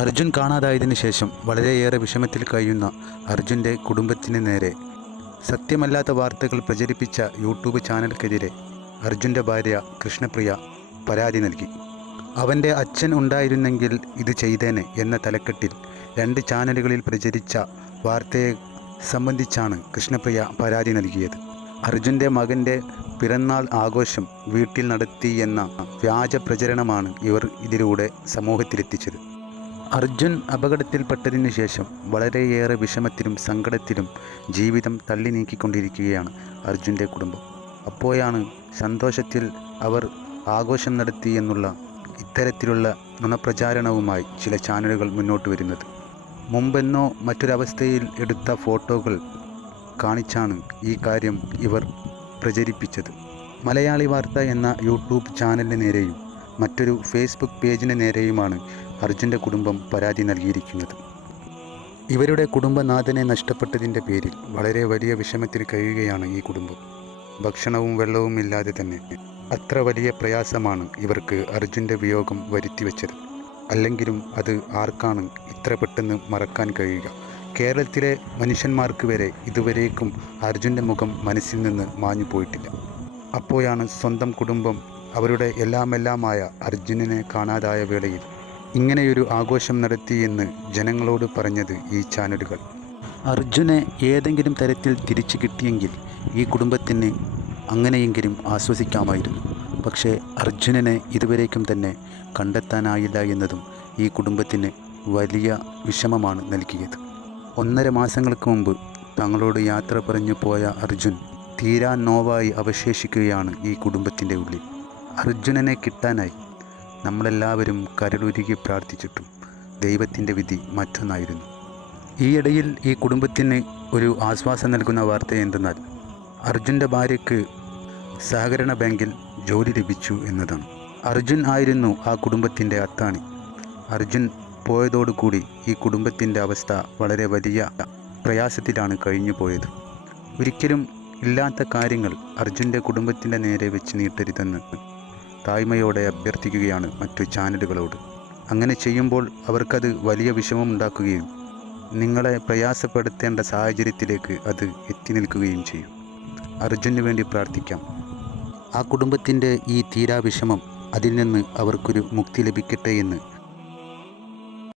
അർജുൻ കാണാതായതിനു ശേഷം വളരെയേറെ വിഷമത്തിൽ കഴിയുന്ന അർജുന്റെ കുടുംബത്തിന് നേരെ സത്യമല്ലാത്ത വാർത്തകൾ പ്രചരിപ്പിച്ച യൂട്യൂബ് ചാനൽക്കെതിരെ അർജുന്റെ ഭാര്യ കൃഷ്ണപ്രിയ പരാതി നൽകി. അവന്റെ അച്ഛൻ ഉണ്ടായിരുന്നെങ്കിൽ ഇത് ചെയ്തേനെ എന്ന തലക്കെട്ടിൽ രണ്ട് ചാനലുകളിൽ പ്രചരിച്ച വാർത്തയെ സംബന്ധിച്ചാണ് കൃഷ്ണപ്രിയ പരാതി നൽകിയത്. അർജുന്റെ മകന്റെ പിറന്നാൾ ആഘോഷം വീട്ടിൽ നടത്തി എന്ന വ്യാജ പ്രചരണമാണ് ഇവർ ഇതിലൂടെ സമൂഹത്തിലെത്തിച്ചത്. അർജുൻ അപകടത്തിൽപ്പെട്ടതിനു ശേഷം വളരെയേറെ വിഷമത്തിലും സങ്കടത്തിലും ജീവിതം തള്ളി നീക്കിക്കൊണ്ടിരിക്കുകയാണ് അർജുന്റെ കുടുംബം. അപ്പോഴാണ് സന്തോഷത്തിൽ അവർ ആഘോഷം നടത്തി എന്നുള്ള ഇത്തരത്തിലുള്ള നുണപ്രചാരണവുമായി ചില ചാനലുകൾ മുന്നോട്ട് വരുന്നത്. മുമ്പെന്നോ മറ്റൊരവസ്ഥയിൽ എടുത്ത ഫോട്ടോകൾ കാണിച്ചാണ് ഈ കാര്യം ഇവർ പ്രചരിപ്പിച്ചത്. മലയാളി വാർത്ത എന്ന യൂട്യൂബ് ചാനലിന് നേരെയും മറ്റൊരു ഫേസ്ബുക്ക് പേജിന് നേരെയുമാണ് അർജുന്റെ കുടുംബം പരാതി നൽകിയിരിക്കുന്നത്. ഇവരുടെ കുടുംബനാഥനെ നഷ്ടപ്പെട്ടതിന്റെ പേരിൽ വളരെ വലിയ വിഷമത്തിൽ കഴിയുകയാണ് ഈ കുടുംബം. ഭക്ഷണവും വെള്ളവും ഇല്ലാതെ തന്നെ അത്ര വലിയ പ്രയാസമാണ് ഇവർക്ക് അർജുന്റെ വിയോഗം വരുത്തിവെച്ചത് അല്ലെങ്കിലും അത് ആർക്കാണ് ഇത്ര പെട്ടെന്ന് മറക്കാൻ കഴിയുക? കേരളത്തിലെ മനുഷ്യന്മാർക്ക് വരെ ഇതുവരേക്കും അർജുന്റെ മുഖം മനസ്സിൽ നിന്ന് മാഞ്ഞു പോയിട്ടില്ല അപ്പോഴാണ് സ്വന്തം കുടുംബം അവരുടെ എല്ലാമെല്ലാമായ അർജുനനെ കാണാതായ വേളയിൽ ഇങ്ങനെയൊരു ആഘോഷം നടത്തിയെന്ന് ജനങ്ങളോട് പറഞ്ഞത് ഈ ചാനലുകൾ. അർജുനെ ഏതെങ്കിലും തരത്തിൽ തിരിച്ചു കിട്ടിയെങ്കിൽ ഈ കുടുംബത്തിന് അങ്ങനെയെങ്കിലും ആശ്വസിക്കാമായിരുന്നു. പക്ഷേ അർജുനനെ ഇതുവരേക്കും തന്നെ കണ്ടെത്താനായില്ല എന്നതും ഈ കുടുംബത്തിന് വലിയ വിഷമമാണ് നൽകിയത്. ഒന്നര മാസങ്ങൾക്ക് മുമ്പ് തങ്ങളോട് യാത്ര പറഞ്ഞു പോയ അർജുൻ തീരാ നോവായി അവശേഷിക്കുകയാണ് ഈ കുടുംബത്തിന്റെ ഉള്ളിൽ. അർജുനനെ കിട്ടാനായി നമ്മളെല്ലാവരും കരളുരുകി പ്രാർത്ഥിച്ചിട്ടും ദൈവത്തിന്റെ വിധി മറ്റൊന്നായിരുന്നു. ഈയിടയിൽ ഈ കുടുംബത്തിന് ഒരു ആശ്വാസം നൽകുന്ന വാർത്ത എന്തെന്നാൽ അർജുന്റെ ഭാര്യയ്ക്ക് സഹകരണ ബാങ്കിൽ ജോലി ലഭിച്ചു എന്നതാണ്. അർജുൻ ആയിരുന്നു ആ കുടുംബത്തിന്റെ അത്താണി. അർജുൻ പോയതോടുകൂടി ഈ കുടുംബത്തിന്റെ അവസ്ഥ വളരെ വലിയ പ്രയാസത്തിലാണ് കഴിഞ്ഞു പോയത് ഒരിക്കലും ഇല്ലാത്ത കാര്യങ്ങൾ അർജുന്റെ കുടുംബത്തിന്റെ നേരെ വെച്ച് നീട്ടരുതെന്ന് താഴ്മയോടെ അഭ്യർത്ഥിക്കുകയാണ് മറ്റു ചാനലുകളോട്. അങ്ങനെ ചെയ്യുമ്പോൾ അവർക്കത് വലിയ വിഷമം ഉണ്ടാക്കുകയും നിങ്ങളെ പ്രയാസപ്പെടുത്തേണ്ട സാഹചര്യത്തിലേക്ക് അത് എത്തി നിൽക്കുകയും ചെയ്യും. അർജുനു വേണ്ടി പ്രാർത്ഥിക്കാം. ആ കുടുംബത്തിന്റെ ഈ തീരാവിഷമം അതിൽ നിന്ന് അവർക്കൊരു മുക്തി ലഭിക്കട്ടെ എന്ന്